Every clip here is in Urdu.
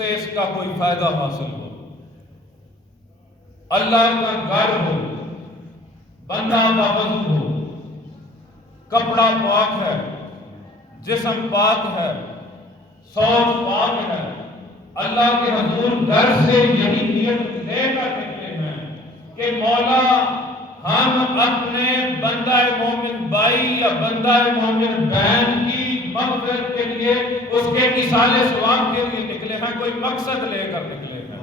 سے اس کا کوئی فائدہ حاصل ہو۔ اللہ کا گھر ہو، بندہ پابند ہو، کپڑا پاک ہے، جسم پاک ہے، سوچ پاک ہے، اللہ کے حضور گھر سے یہی نیت لے کر نکلے ہیں کہ مولا ہم اپنے بندہ مومن بھائی یا بندہ مومن بہن کی مغفرت کے لیے، اس کے ایصال ثواب کے لیے نکلے ہیں، کوئی مقصد لے کر نکلے ہیں۔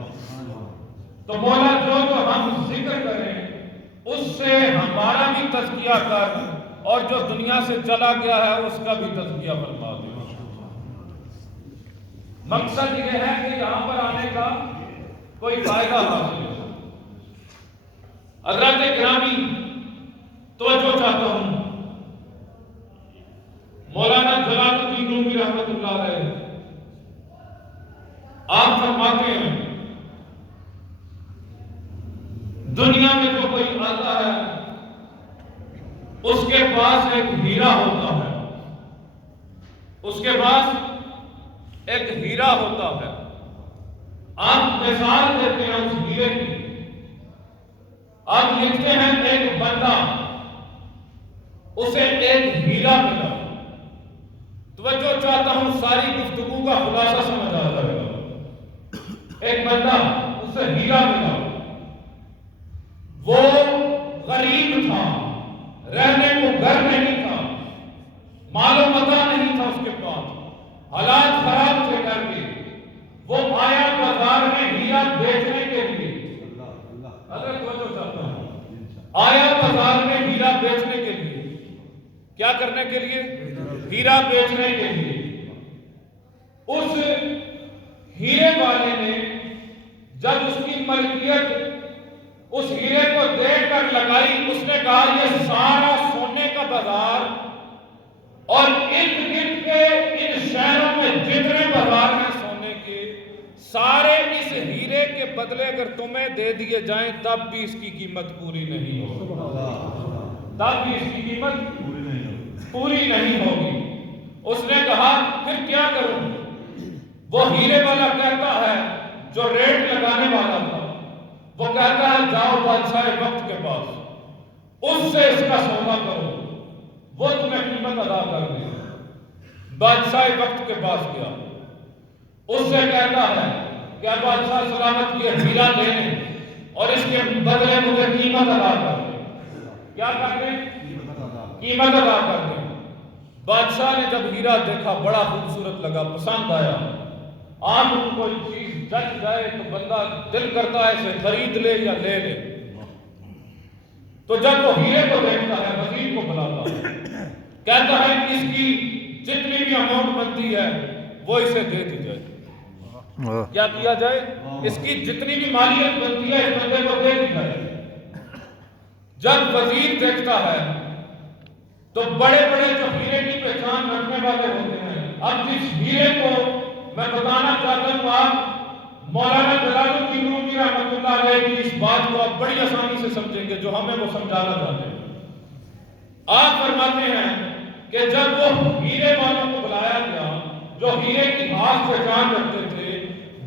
تو مولا جو ہم ذکر کریں اس سے ہمارا بھی تزکیہ کر، اور جو دنیا سے چلا گیا ہے اس کا بھی تزکیہ فرما دے۔ مقصد یہ ہے کہ یہاں پر آنے کا کوئی فائدہ حاصل ہو۔ حضرات گرامی توجہ چاہتا ہوں، مولانا جلال الدین رومی رحمۃ اللہ علیہ آپ فرماتے ہیں دنیا میں جو کوئی آتا ہے اس کے پاس ایک ہیرا ہوتا ہے، اس کے پاس ایک ہیرا ہوتا ہے۔ آپ مثال دیتے ہیں اس ہیرے کی، آپ لکھتے ہیں ایک بندہ، اسے ایک ہیرا ملا۔ توجہ چاہتا ہوں، ساری گفتگو کا خلاصہ سمجھ آ جائے گا۔ ایک بندہ، اسے ہیرا ملا، وہ غریب تھا، رہنے کو گھر نہیں تھا، مال و متاع نہیں تھا اس کے پاس، حالات خراب تھے گھر کے۔ وہ آیا بازار میں ہیرا بیچنے کے لیے، حضرت توجہ چاہتا ہوں، آیا بازار میں ہیرا بیچنے کے لیے، کیا کرنے کے لیے؟ ہیرا بیچنے کے لیے۔ اس ہیرے والے نے جب اس کی ملکیت اس ہیرے کو دیکھ کر لگائی، اس نے کہا یہ سارا سونے کا بازار اور ارد گرد کے ان شہروں میں جتنے بازار ہیں سونے کے، سارے اس ہیرے کے بدلے اگر تمہیں دے دیے جائیں تب بھی اس کی قیمت پوری نہیں ہوگی، تب بھی اس کی قیمت پوری نہیں ہوگی۔ اس نے کہا پھر کیا کروں؟ وہ ہیرے والا کہتا ہے، جو ریٹ لگانے والا تھا، وہ کہتا ہے جاؤ بادشاہ وقت کے پاس، اس سے اس کا سودا کرو، وہ تمہیں قیمت ادا کر دے۔ بادشاہ وقت کے پاس گیا، اس سے کہتا ہے کہ بادشاہ سلامت یہ ہیرا لے لیں اور اس کے بدلے مجھے قیمت ادا کر دیں۔ کیا کر دیں؟ قیمت ادا کر دیں۔ بادشاہ نے جب ہیرا دیکھا بڑا خوبصورت لگا، پسند آیا، آج ان کوئی چیز جچ جائے تو بندہ دل کرتا ہے اسے خرید لے یا لے لے۔ تو جب وہ ہیرے کو دیکھتا ہے، وزیر کو بلاتا ہے، کہتا ہے اس کی جتنی بھی اماؤنٹ بنتی ہے وہ اسے دے دی جائے۔ کیا کیا جائے؟ اس کی جتنی بھی مالیت بنتی ہے اس بندے کو دے دی جائے۔ جب وزیر دیکھتا ہے تو بڑے بڑے جو ہیرے کی پہچان رکھنے والے ہوتے ہیں، اب جس ہیرے کو میں بتانا چاہتا ہوں، آپ مولانا جلال الدین رومی رحمۃ اللہ علیہ کی اس بات کو آپ بڑی آسانی سے سمجھیں گے جو ہمیں وہ سمجھانا چاہتے ہیں۔ آپ فرماتے ہیں کہ جب وہ ہیرے والوں کو بلایا گیا جو ہیرے کی خاص پہچان رکھتے تھے،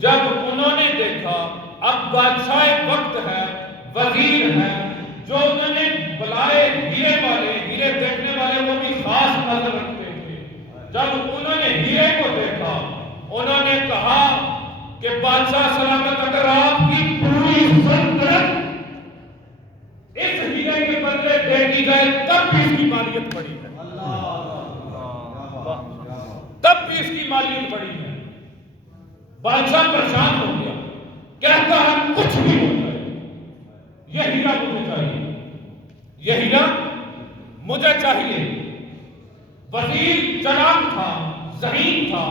جب انہوں نے دیکھا اب بادشاہ وقت ہے، وزیر ہے، جو انہوں نے بلائے ہیرے والے، ہیرے دیکھنے والے وہ بھی خاص نظر رکھتے تھے، جب انہوں نے ہیرے کو دیکھا انہوں نے کہا کہ بادشاہ سلامت اگر آپ کی پوری سلطنت اس ہیرے کے بدلے دے دی جائے تب بھی اس کی مالیت بڑی ہے، تب بھی اس کی مالیت بڑی ہے۔ بادشاہ پریشان ہو گیا، کہتا ہے کچھ بھی ہو جائے یہ ہیرا مجھے چاہیے، یہ ہیرا مجھے چاہیے۔ وزیر چلاک تھا، ذہین تھا،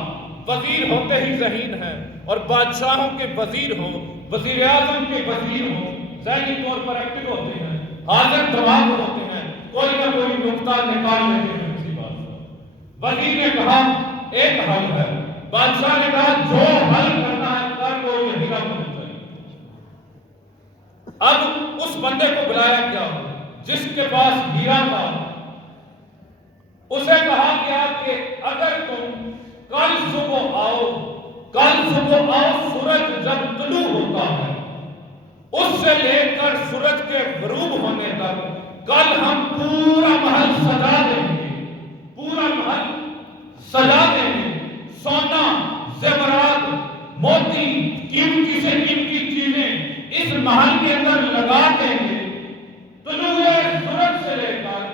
وزیر ہوتے ہی ذہین ہے، اور بادشاہوں کے وزیر ہوں، وزیر اعظم کے وزیر ہوں، ذہنی طور پر ایکٹیو ہوتے ہیں، حاضر دماغ ہوتے ہیں، کوئی نہ کوئی نقطہ نکال لیتے ہیں کسی بات کا۔ وزیر نے کہا ایک حل ہے، بادشاہ نے کہا جو حل کرنا ہے کر وہ یہ ہیرا مجھے چاہیے۔ اب اس بندے کو بلایا گیا جس کے پاس ہیرا تھا، اسے کہا گیا کہ اگر تم کل صبح آؤ، کل صبح آؤ سورج جب طلوع ہوتا ہے اس سے لے کر سورج کے غروب ہونے تک کل ہم پورا محل سجا دیں گے، پورا محل سجا دیں گے، سونا، زیورات، موتی، قیمتی سے قیمتی چیزیں اس محل کے اندر لگا دیں گے۔ طلوع سورج سے لے کر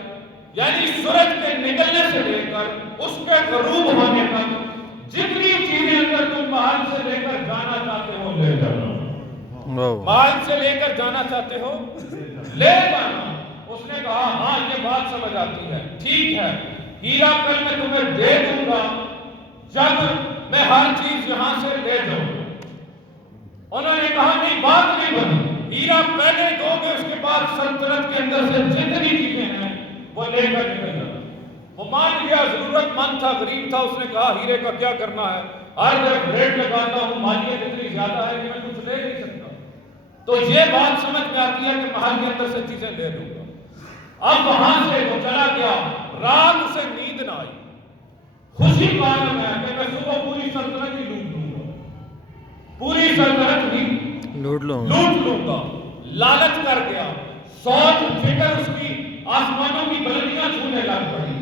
یعنی سورج کے نکلنے سے لے کر اس کے غروب ہونے تک جتنی چیزیں اگر تم محل سے لے کر جانا چاہتے ہو لے جانا، محل سے لے کر جانا چاہتے ہو لے جانا۔ اس نے کہا ہاں یہ بات سمجھ آتی ہے، ٹھیک ہے، ہیرا کل میں تمہیں دے دوں گا جب میں ہر چیز یہاں سے لے جاؤں گا۔ انہوں نے کہا نہیں بات نہیں بنی، ہیرا پہلے دو گے اس کے بعد سلطنت کے اندر سے جتنی چیزیں ہیں وہ لے کر نکل جانا۔ وہ مان گیا، ضرورت مند تھا، غریب تھا، اس نے کہا ہیرے کا کیا کرنا ہے، ہر جب ریٹ لگاتا ہوں مالیت اتنی زیادہ ہے کہ میں کچھ لے نہیں سکتا۔ تو یہ بات سمجھ میں آتی ہے کہ محل کے اندر سے چیزیں لے لوں گا۔ اب وہاں سے وہ چلا گیا، رات اسے نیند نہ آئی، خوشی معلوم ہے کہ میں صبح پوری سلطنت ہی لوٹ لوں گا، پوری سلطنت ہی لوٹ لوں گا۔ لالچ کر گیا، سوچ فکر اس کی آسمانوں کی بلندیاں چھونے لگ پڑی،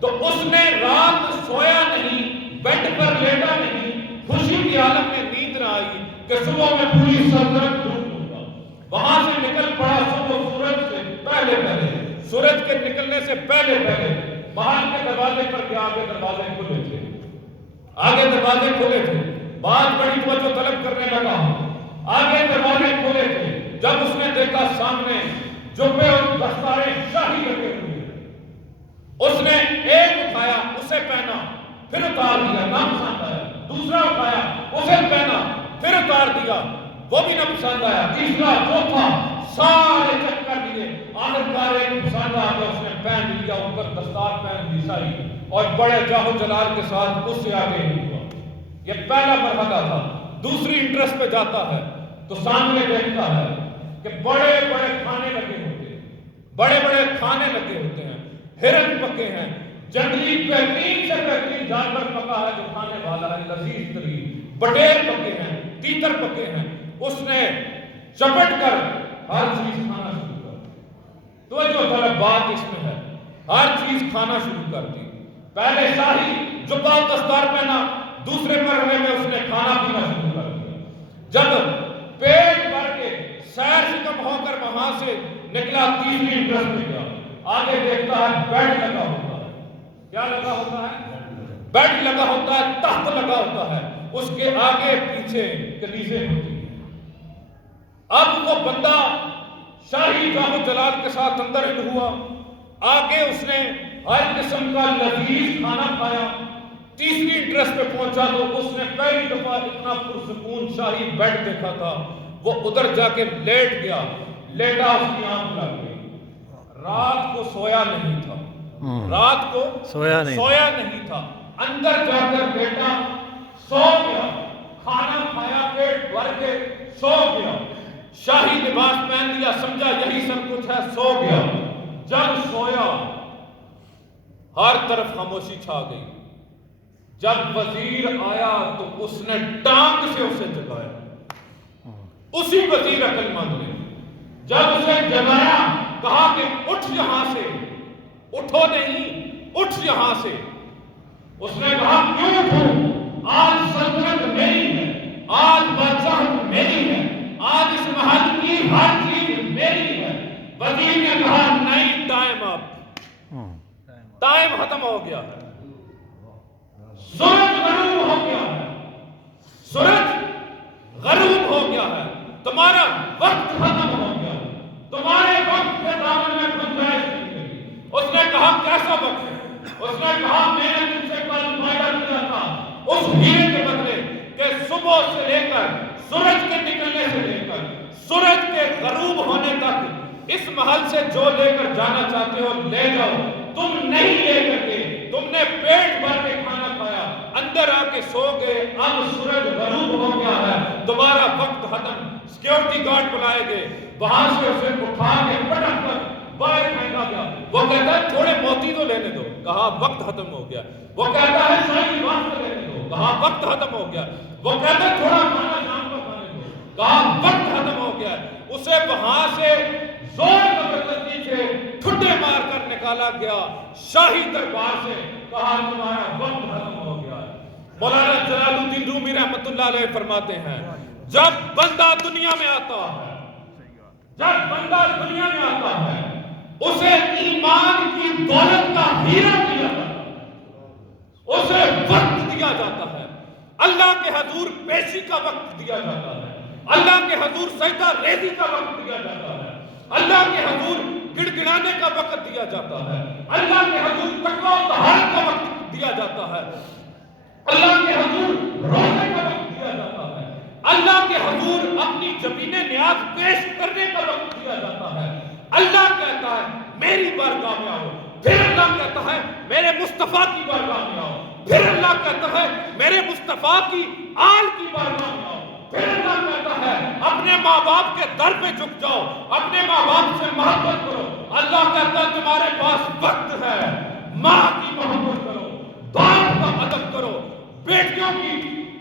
تو اس نے رات سویا نہیں، بیڈ پر لیٹا نہیں، خوشی کی عالم میں نیند نہ آئی کہ صبح میں پوری سلطنت لوٹ لوں گا۔ وہاں سے نکل پڑا صبح سورج سے پہلے پہلے، سورج کے نکلنے سے پہلے پہلے محل کے دروازے پر گیا، آگے دروازے کھلے تھے، آگے دروازے کھلے تھے، بات بڑی توجہ طلب کرنے لگا، آگے دروازے کھلے تھے۔ جب اس نے دیکھا سامنے جبے اور دستاریں شاہی لگے ہوئے، اس نے ایک اٹھایا، اسے پہنا، پھر اتار دیا، نہ پسند آیا، دوسرا اٹھایا، اسے پہنا، پھر اتار دیا، وہ بھی نہ پسند آیا، تیسرا، چوتھا، سارے چیک کر دیے، آخرکار ایک پسند آ گیا، اس نے پہن لیا، اوپر دستار پہن لی شاہی، اور بڑے جاہ و جلال کے ساتھ اس سے آگے ہوا۔ یہ پہلا مرحلہ تھا۔ دوسری انٹرسٹ پہ جاتا ہے تو سامنے دیکھتا ہے کہ بڑے بڑے کھانے لگے ہوتے ہیں، بڑے بڑے کھانے لگے ہوتے ہیں، ہرن پکے ہیں، جنگلی بہترین سے بہترین جانور پکا ہے جو کھانے والا ہے، لذیذ ترین، بٹیر پکے ہیں، تیتر پکے ہیں۔ اس نے چپٹ کر ہر چیز کھانا شروع کر دی۔ تو جو طلب بات اس میں ہے، ہر چیز کھانا شروع کر دی۔ پہلے شاہی جبہ و دستار پہنا، دوسرے مرحلے میں اس نے کھانا پینا شروع کر دیا۔ جب پیٹ بھر کے سیر ختم ہو کر وہاں سے نکلا، تیسری انٹرسٹ میں گیا، آگے دیکھتا ہے بیڈ لگا ہوتا ہے۔ کیا لگا ہوتا ہے؟ بیڈ لگا ہوتا ہے، تخت لگا ہوتا ہے، اس کے آگے پیچھے کلیزیں ہوتی ہیں۔ اب وہ بندہ شاہی جاہ و جلال کے ساتھ اندر ہوا، آگے اس نے ہر قسم کا لذیذ کھانا کھایا۔ تیسری انٹرسٹ پہ پہنچا تو اس نے پہلی دفعہ اتنا پرسکون شاہی بیڈ دیکھا تھا، وہ ادھر جا کے لیٹ گیا، لیٹا، اس کی آنکھ لگ گئی۔ رات کو سویا نہیں تھا، رات کو سویا نہیں تھا، اندر جا کر بیٹا، سو گیا، کھانا کھایا، پیٹ بھر کے سو گیا، شاہی لباس پہن لیا، سمجھا یہی سب کچھ ہے، سو گیا۔ جب سویا ہر طرف خاموشی چھا گئی۔ جب وزیر آیا تو اس نے ٹانگ سے اسے جگایا، اسی وزیر عقل مند نے جب اسے جگایا کہا کہ اٹھ یہاں سے، اٹھو نہیں، اٹھ یہاں سے۔ اس نے کہا کیوں اٹھوں؟ آج سلطنت میری ہے، آج بادشاہت میری ہے، آج اس محل کی ہر چیز میری ہے۔ وزیر نے کہا نہیں، ٹائم اب، ٹائم ختم ہو گیا ہے، سورج غروب ہو گیا ہے، سورج غروب ہو گیا ہے، تمہارا وقت ختم ہو گیا، تمہارے وقت کے دامن میں گنجائش نہیں رہی۔ اس نے کہا کیسا وقت ہے؟ اس نے کہا میں نے تم سے کل وعدہ کیا تھا اس ہیرے کے بدلے کہ صبح سے لے کر سورج کے نکلنے سے لے کر سورج کے غروب ہونے تک اس محل سے جو لے کر جانا چاہتے ہو لے جاؤ۔ تم نہیں لے کر کے، تم نے پیٹ بھر کے کھانا کھایا، اندر آ کے سو گئے، اب سورج غروب ہو گیا ہے، تمہارا وقت ختم۔ سیکیورٹی گارڈ بلائے گئے، وہاں سے اسے اٹھا کے پٹک کر باہر پھینکا گیا۔ وہ کہتا ہے تھوڑے موتی تو لینے دو، کہا وقت ختم ہو گیا۔ وہ کہتا ہے شاہی لباس تو لینے دو، کہا وقت ختم ہو گیا. وہ کہتے تھوڑا کھانا شام کو کھانے دو, کہا وقت ختم ہو گیا. اسے وہاں سے زور زبردستی سے ٹھڈے مار کر نکالا گیا شاہی دربار سے. کہا تمہارا وقت ختم ہو گیا. مولانا جلال الدین رومی رحمۃ اللہ علیہ فرماتے ہیں جب بندہ دنیا میں آتا ہے, جب بندہ دنیا میں آتا ہے, اسے ایمان کی دولت کا ہیرا دیا جاتا ہے, اسے وقت دیا جاتا ہے, اللہ کے حضور پیشی کا وقت دیا جاتا ہے, اللہ کے حضور سجدہ ریزی کا وقت دیا جاتا ہے, اللہ کے حضور گڑ گڑانے کا وقت دیا جاتا ہے, اللہ کے حضور تقوی و طہارت کا وقت دیا جاتا ہے, اللہ کے حضور روزے کا وقت دیا جاتا ہے, اللہ کے حضور اپنی جبین نیاز پیش کرنے کا وقت دیا جاتا ہے. اللہ کہتا ہے میری بارگاہ میں آؤ, پھر اللہ کہتا ہے میرے مصطفیٰ کی بارگاہ میں آؤ, پھر اللہ کہتا ہے میرے مصطفیٰ کی آل کی بارگاہ میں آؤ, پھر اللہ کہتا ہے اپنے ماں باپ کے در پہ جھک جاؤ, اپنے ماں باپ سے محبت کرو. اللہ کہتا ہے تمہارے پاس وقت ہے, ماں کی محبت کرو, باپ کا ادب کرو, بیٹیوں کی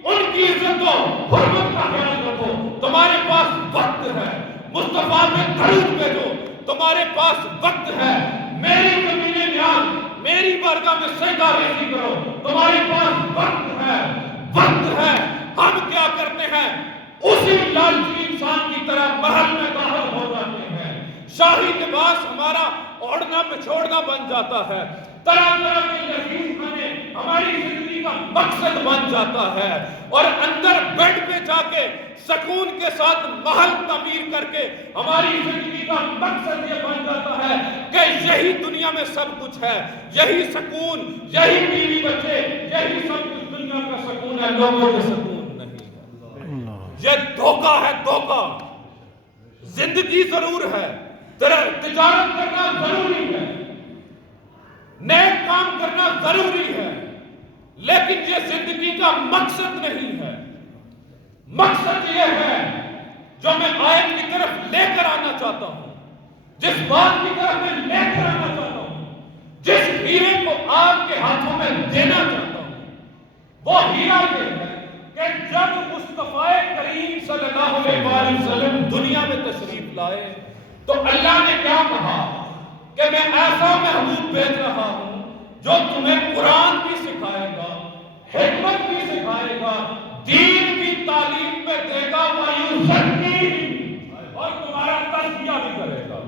ان کی عزت و حرمت کا خیال رکھو. تمہارے پاس وقت ہے, مصطفیٰ پہ درود بھیجو, تمہارے پاس وقت ہے, میری زمین نیاز میری بارگاہ میں سجدہ ریزی کرو, تمہارے پاس وقت ہے, وقت ہے. ہم کیا کرتے ہیں, اسی لالچی انسان کی طرح محل میں داخل ہو جاتے ہیں, شاہی لباس ہمارا اوڑھنا پچھوڑنا بن جاتا ہے, طرح طرح کے لذیذ کھانے ہماری زندگی کا مقصد بن جاتا ہے, اور اندر بیڈ پہ جا کے سکون کے ساتھ محل تعمیر کر کے ہماری زندگی کا مقصد یہ بن جاتا ہے کہ یہی دنیا میں سب کچھ ہے, یہی سکون, یہی بیوی بچے, یہی سب کچھ دنیا کا سکون ہے, لوگوں کا سکون نہیں ہے. یہ دھوکہ ہے, دھوکہ. زندگی ضرور ہے, تجارت کرنا ضروری ہے, نیک کام کرنا ضروری ہے, لیکن یہ زندگی کا مقصد نہیں ہے. مقصد یہ ہے جو میں آیت کی طرف لے کر آنا چاہتا ہوں, جس بات کی طرف میں لے کر آنا چاہتا ہوں, جس ہیرے کو آپ کے ہاتھوں میں دینا چاہتا ہوں, وہ ہیرا یہ ہے کہ جب مصطفیٰ کریم صلی اللہ علیہ وسلم دنیا میں تشریف لائے تو اللہ نے کیا کہا کہ میں ایسا محبوب بھیج رہا ہوں جو تمہیں قرآن بھی سکھائے گا, حکمت بھی سکھائے گا, دین کی تعلیم پہ دے گا, اور تمہارا تزکیہ بھی کرے گا,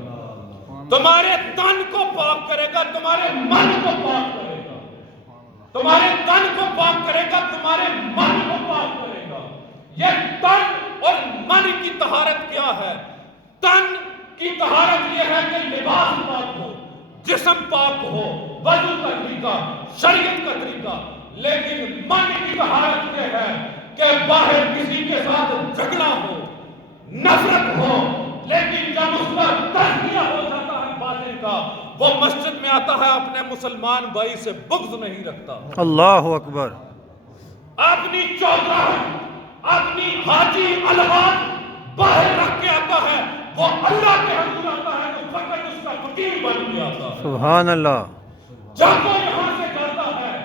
تمہارے تن کو پاک کرے گا, تمہارے من کو پاک کرے گا, تمہارے تن کو پاک کرے گا, تمہارے من کو پاک کرے گا. یہ تن اور من کی طہارت کیا ہے؟ تن کی طہارت یہ ہے کہ لباس پاک ہو, جسم پاک ہو, وضو کا طریقہ, شریعت کا طریقہ. لیکن من کی طہارت یہ ہے کہ باہر کسی کے ساتھ جھگڑا ہو, نفرت ہو, لیکن جب اس پر تزکیہ ہو جاتا ہے باطن کا, وہ مسجد میں آتا ہے, اپنے مسلمان بھائی سے بغض نہیں رکھتا. اللہ اکبر. اپنی چودراہٹ, اپنی حاجی الہات باہر رکھ کے آتا ہے, وہ اللہ کے حضور آتا ہے تو فقط اس کا فقیر بن کے آتا ہے. سبحان اللہ. جب وہ یہاں سے جاتا ہے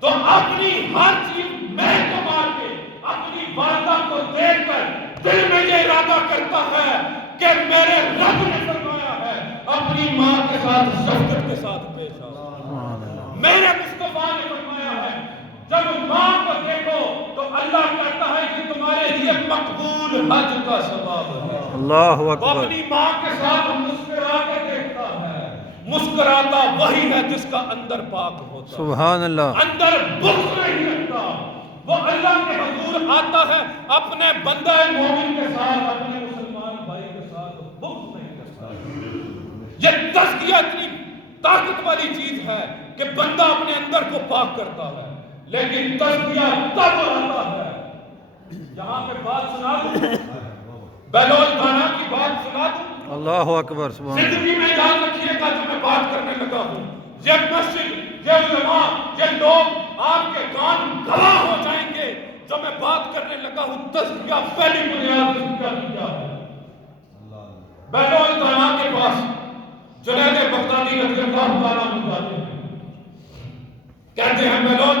تو اپنی ہر چیز میں کو مار کے, اپنی والدہ کو دیکھ کر دل میں یہ ارادہ کرتا ہے کہ میرے رب نے فرمایا ہے اپنی ماں کے ساتھ شفقت کے ساتھ پیش آؤ. میرے مصطفیٰ نے فرمایا ہے جب ماں کو دیکھو تو اللہ کہتا ہے کہ تمہارے لیے مقبول حج کا ثواب ہے. اللہ وہ اکبر. اپنی ماں کے ساتھ مسکرا کے دیکھتا ہے. مسکراتا وہی ہے جس کا اندر پاک ہوتا ہے, سبحان اللہ. اندر بغض نہیں رکھتا. وہ اللہ کے حضور آتا ہے اپنے بندہ مومن کے ساتھ, اپنے مسلمان بھائی کے ساتھ بغض نہیں کرتا. یہ تزکیہ اتنی طاقت والی چیز ہے کہ بندہ اپنے اندر کو پاک کرتا ہے. لیکن تزکیہ تب آتا ہے, یہاں پہ بات سنا دوں, بلول خانہ کی بات سنا دوں. اللہ اکبر. سبحان اللہ. زندگی میں یاد رکھیے گا جو میں بات کرنے لگا ہوں, یہ مسجد, یہ علماء, یہ لوگ آپ کے کان گواہ ہو جائیں گے. جو میں بات کرنے لگا ہوں تزکیہ پہلی بنیاد تزکیہ کی کیا ہے. بلول خانہ کے پاس جنید بغدادی رضی اللہ تعالیٰ عنہ جاتے ہیں, کہتے ہیں بلول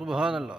سبحان اللہ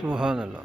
سبحان اللہ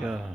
کیا ہے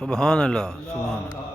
سبحان اللہ سبحان اللہ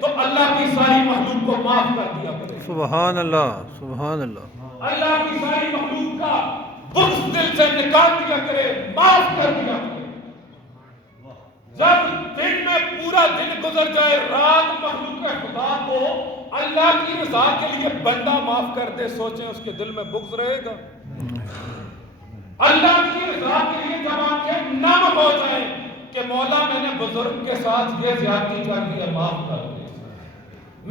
تو اللہ کی ساری مخلوق کو معاف کر دیا کرے. سبحان اللہ سبحان اللہ اللہ کی ساری مخلوق کا بغض دل سے نکال دیا کرے, معاف کر دیا کرے. جب دن میں پورا دن گزر جائے, رات مخلوق خدا کو اللہ کی رضا کے لیے بندہ معاف کر دے, سوچیں اس کے دل میں بغض رہے گا؟ اللہ کی رضا کے لیے جب آنکھیں نم ہو جائیں کہ مولا میں نے بزرگ کے ساتھ یہ زیادتی کر دی ہے, معاف کر دے.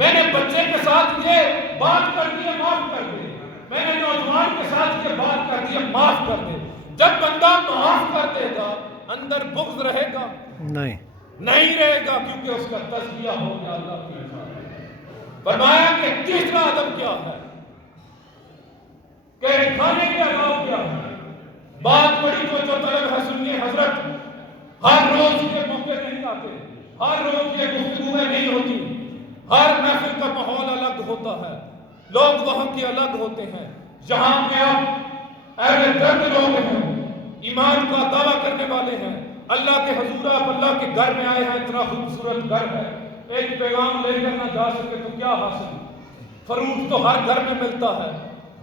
میں نے بچے کے ساتھ یہ بات کر دی ہے, معاف کر دے. میں نے نوجوان کے ساتھ یہ بات کر دی ہے, معاف کر دے. جب بندہ معاف کر دے گا, اندر بغض رہے گا؟ نہیں رہے گا, کیونکہ اس کا تزکیہ ہو گیا اللہ کی رضا. فرمایا کہ تیسرا ادب کیا ہے, کہ کھانے کے آداب کیا ہے. بات بڑی جو طلب ہے سنیے حضرت, ہر روز کے موقع نہیں آتے, ہر روز یہ گفتگویں نہیں ہوتی. ہر محفل کا ماحول الگ ہوتا ہے, لوگ وہاں کے الگ ہوتے ہیں. جہاں پہ آپ اہل درد لوگ ہیں, ایمان کا دعویٰ کرنے والے ہیں, اللہ کے حضور آپ اللہ کے گھر میں آئے ہیں, اتنا خوبصورت گھر ہے, ایک پیغام لے کر نہ جا سکے تو کیا حاصل. فروٹ تو ہر گھر میں ملتا ہے,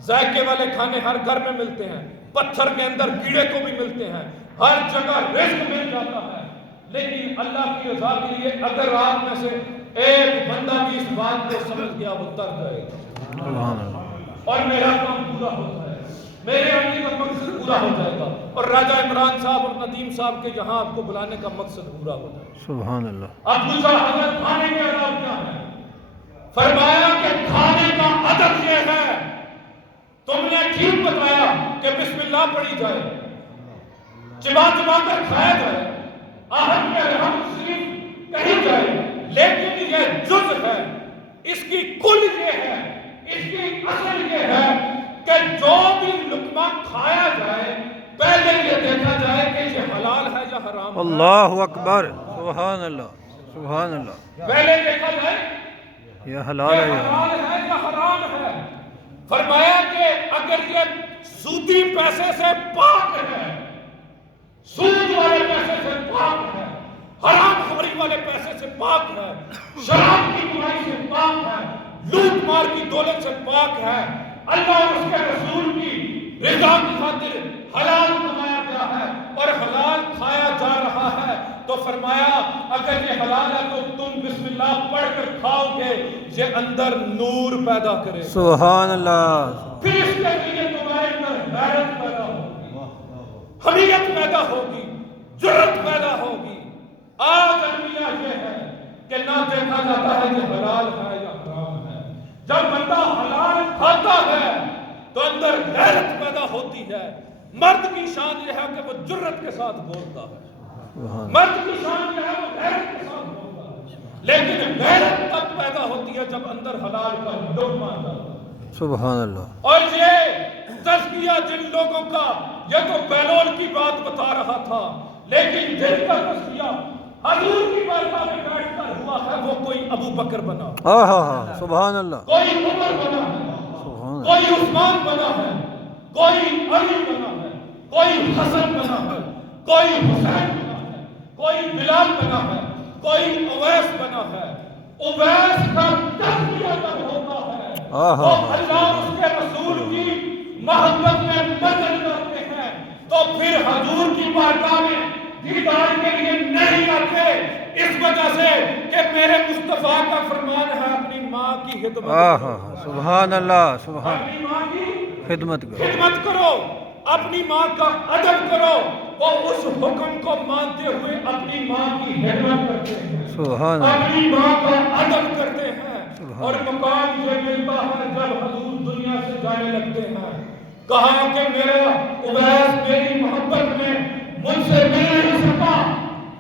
ذائقے والے کھانے ہر گھر میں ملتے ہیں, پتھر کے اندر کیڑے کو بھی ملتے ہیں, ہر جگہ رزق مل جاتا ہے. لیکن اللہ کی رضا کے لیے اگر آپ میں سے ایک بندہ بھی اس بات کو سمجھ گیا, وہ تر جائے گا اور میرا کام پورا ہو جائے گا, میرے آنے کا مقصد پورا ہو جائے گا, اور راجہ عمران صاحب اور ندیم صاحب کے یہاں آپ کو بلانے کا مقصد پورا ہو جائے گا. سبحان اللہ. اب دوسرا حضرت کھانے کے آداب کیا ہے. فرمایا کہ کھانے کا ادب یہ ہے, تم نے ٹھیک بتایا کہ بسم اللہ پڑھی جائے, چبا چبا کر کھایا جائے, آہن کے رحم شریف کہی جائے, لیکن یہ جز ہے, اس کی کل یہ ہے, اس کی اصل یہ ہے کہ جو بھی لقمہ کھایا جائے پہلے یہ دیکھا جائے کہ یہ حلال ہے یا حرام ہے. اللہ اکبر. سبحان اللہ سبحان اللہ. پہلے دیکھا جائے یہ حلال ہے یا حرام ہے. فرمایا کہ اگر یہ سودی پیسے سے پاک ہے, سود والے پیسے سے پاک ہے, حرام خوری والے پیسے سے پاک ہے, شراب کی کمائی سے پاک ہے, لوٹ مار کی دولت سے پاک ہے, اللہ اور اس کے رسول کی رضا کی خاطر حلال کمایا گیا ہے اور حلال کھایا جا رہا ہے, تو فرمایا اگر یہ حلال ہے تو تم بسم اللہ پڑھ کر کھاؤ گے, یہ اندر نور پیدا کرے. سبحان اللہ. پھر اس کے لیے تمہارے اندر غیرت پیدا ہوگی, حمیت پیدا ہوگی, جرأت پیدا ہوگی. آج المیہ یہ ہے کہ نہ دیکھا جاتا ہے کہ حلال ہے یا حرام ہے. جب بندہ حلال کھاتا ہے تو اندر غیرت پیدا ہوتی ہے. مرد کی شان یہ ہے کہ وہ جرأت کے ساتھ بولتا ہے, مرد کی شان یہ ہے وہ غیرت کے ساتھ بولتا ہے, لیکن غیرت تب پیدا ہوتی ہے جب اندر حلال کا لقمہ آتا ہے. سبحان اللہ. اور یہ تزکیہ جن لوگوں کا, یہ تو بیلول کی بات بتا رہا تھا, لیکن جن کا تزکیہ حضور کی بارگاہ میں بیٹھ کر ہوا ہے وہ کوئی ابو بکر بنا, سبحان اللہ, کوئی عمر بنا ہے, کوئی عثمان بنا ہے, کوئی علی بنا ہے, کوئی حسن بنا ہے, کوئی حسین بنا ہے, کوئی بلال بنا ہے, کوئی اویس بنا ہے. اویس کا تزکیہ جب ہوتا ہے تو اللہ اور اس کے رسول کی محبت میں بدل کرتے ہیں, تو پھر حضور کی بارگاہ میں دیدار کے لیے نہیں آتے, اس وجہ سے کہ میرے مصطفیٰ کا فرمان ہے اپنی ماں کی خدمت. سبحان اللہ سبحان. اپنی ماں کی خدمت کرو, اپنی ماں کا ادب کرو. وہ اس حکم کو مانتے ہوئے اپنی ماں کی خدمت کرتے ہیں, سبحان. اپنی ماں کا ادب کرتے ہیں, اور مقام یہ ملتا ہے جب حضور دنیا سے جانے لگتے ہیں. کہا کہ میرا اویس میری محبت میں مجھ سے مل نہیں سکا,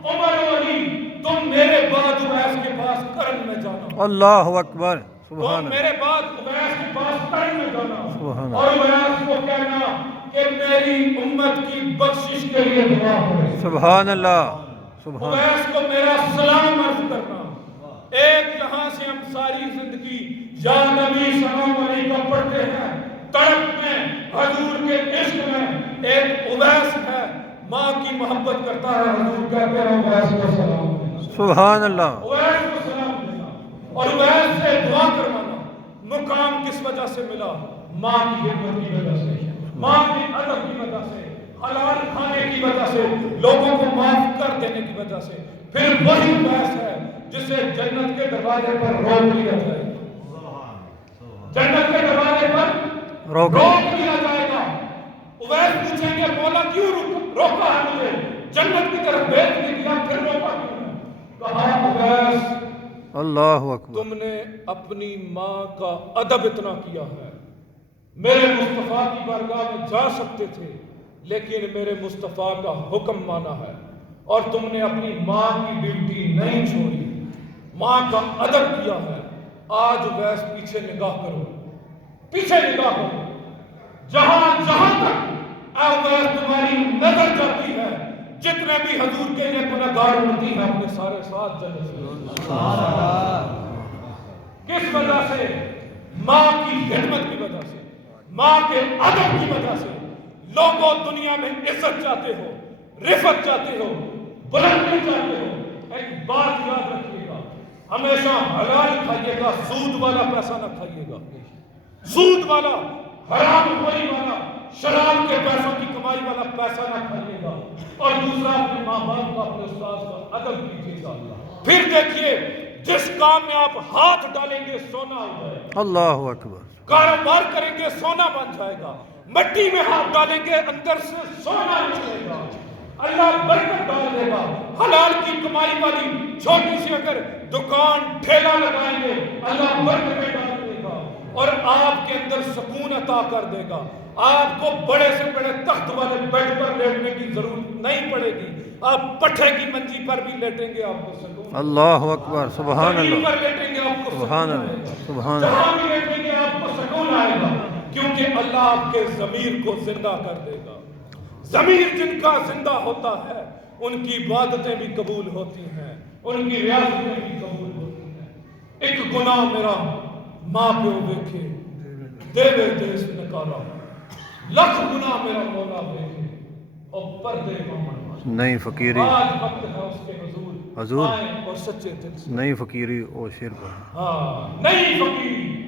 عمر و علی تم میرے بعد اویس کے پاس کرن میں جانا. اللہ اکبر. تم میرے بعد اویس کے پاس کرن میں جانا, سبحان. اور اویس کو کہنا کہ میری امت کی بخشش کے لیے دعا کرے. سبحان اللہ سبحان. اویس کو میرا سلام عرض کرنا. ایک یہاں سے ہم ساری زندگی یا نبی سلام علیکم پڑھتے ہیں, تڑپ میں حضور کے عشق میں. ایک اویس ہے ماں کی محبت کرتا ہے, حضور کہتے ہیں اویس کو سلام دینا. سبحان اللہ. اویس کو سلام دینا. اور اویس سے دعا کروانا مقام کس وجہ سے ملا؟ ماں کی خدمت کی وجہ سے، ماں کے ادب کی وجہ سے، حلال کھانے کی وجہ سے، لوگوں کو معاف کر دینے کی وجہ سے۔ پھر وہی اویس ہے جسے جنت کے دروازے پر روک لیا جائے گا، جنت کے دروازے پر روک لیا جائے گا۔ اویس پوچھیں گے مولا کیوں روکا ہے مجھے؟ جنت کی طرف بھیج دیا، پھر روکا کیوں ہے؟ کہا اویس اللہ اکبر، تم نے اپنی ماں کا ادب اتنا کیا ہے، میرے مصطفیٰ کی بارگاہ میں جا سکتے تھے لیکن میرے مصطفیٰ کا حکم مانا ہے، اور تم نے اپنی ماں کی ڈیوٹی نہیں چھوڑی، ماں کا ادب کیا ہے۔ آج اویس پیچھے نگاہ کرو، پیچھے نگاہ کرو، جہاں جہاں تک اے اویس تمہاری نظر جاتی ہے، جتنے بھی حضور کے یہ گنہگار امتی ہیں اپنے سارے ساتھ جنت میں۔ کس وجہ سے؟ ماں کی خدمت کی وجہ سے، ماں کے ادب کی وجہ سے۔ لوگوں دنیا میں عزت چاہتے ہو، رفعت چاہتے ہو، بلندی چاہتے ہو، ایک بات یاد رکھیے گا، ہمیشہ حلال کھائیے گا، سود والا پیسہ نہ کھائیے گا، سود والا، حرام خوری والا، شراب کے پیسوں کی کمائی والا پیسہ نہ کھائیے گا۔ اور دوسرا اپنے ماں باپ کا، اپنے استاد کا ادب کیجیے گا۔ پھر دیکھیے جس کام میں آپ ہاتھ ڈالیں گے سونا ہو جائے گا، اللہ اکبر، کاروبار کریں گے سونا بن جائے گا، مٹی میں ہاتھ ڈالیں گے اندر سے سونا نکلے گا، اللہ برکت ڈال دے گا۔ حلال کی کمائی والی چھوٹی سی اگر دکان ٹھیلا لگائیں گے اللہ برکت ڈال دے گا اور آپ کے اندر سکون عطا کر دے گا۔ آپ کو بڑے سے بڑے تخت والے بیڈ پر لیٹنے کی ضرورت نہیں پڑے گی، آپ پٹھے کی منجی پر بھی لیٹیں گے آپ کو سکون، اللہ اکبر، سبحان زمین اللہ، پر لیٹیں گے آپ کو سبحان سکون اللہ، آئے گا، سبحان جہاں اللہ، بھی لیٹیں گے آپ کو سکون آئے گا، کیونکہ اللہ آپ کے ضمیر کو زندہ کر دے گا۔ ضمیر جن کا زندہ ہوتا ہے ان کی عبادتیں بھی قبول ہوتی ہیں، ان کی ریاضتیں بھی قبول ہوتی ہیں۔ ایک گناہ میرا ماں پیو دیکھے دیوے دیس نکارا، لکھ گناہ میرا مولا دیکھے اور پردے مامن۔ نہیں فقیری، آج وقت ہے اس کے حضور، آئیں اور سچے دل سے، نہیں فقیری او شیر پر، ہاں نہیں فقیری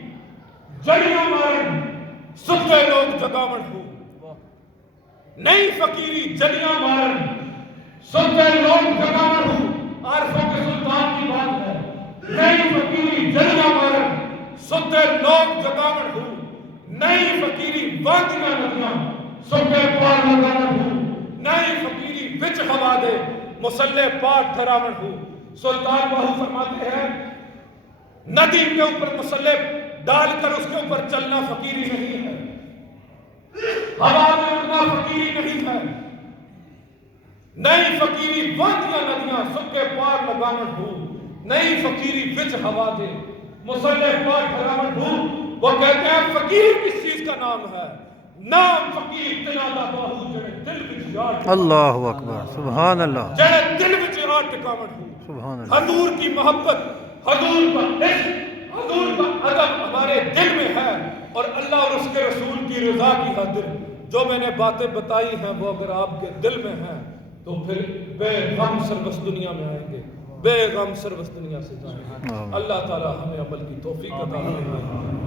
جڑیاں مارن ستے لوگ جگاون ہو، نہیں فقیری جڑیاں مارن ستے لوگ جگاون ہو۔ عارفوں کے سلطان کی بات ہے، نہیں فقیری جڑیاں مارن ستے لوگ جگاون ہو، نہیں فقیری باندیاں ندیاں ستے پار لگاون ہو، نہیں فقیری وچ ہوا دے مسلح پاٹ ٹھہراون ہو۔ سلطان باہو فرماتے ہیں ندی کے اوپر مسلح ڈال کر اس کے اوپر چلنا فقیری نہیں ہے، ہوا میں اڑنا فقیری نہیں ہے، نہیں فقیری وادیاں ندیاں سکے پار لگاون ہو، نہیں فقیری وچ ہوا دے مسلح پاٹ ٹھہراون ہو۔ وہ کہتے ہیں فقیر کس چیز کا نام ہے؟ نام فقیر تنادا باہو جڑے دل وچ یاد، اللہ اکبر، سبحان اللہ، جڑے دل وچ یاد ٹکاون ہو۔ سبحان اللہ، حضور کی محبت، حضور کا عشق، حضور کا ادب ہمارے دل میں ہے، اور اللہ اور اس کے رسول کی رضا کی خاطر جو میں نے باتیں بتائی ہیں وہ اگر آپ کے دل میں ہیں تو پھر بے غم سربس دنیا میں آئیں گے، بے غم سربس دنیا سے جائیں گے۔ اللہ تعالی ہمیں عمل کی توفیق عطا فرمائے۔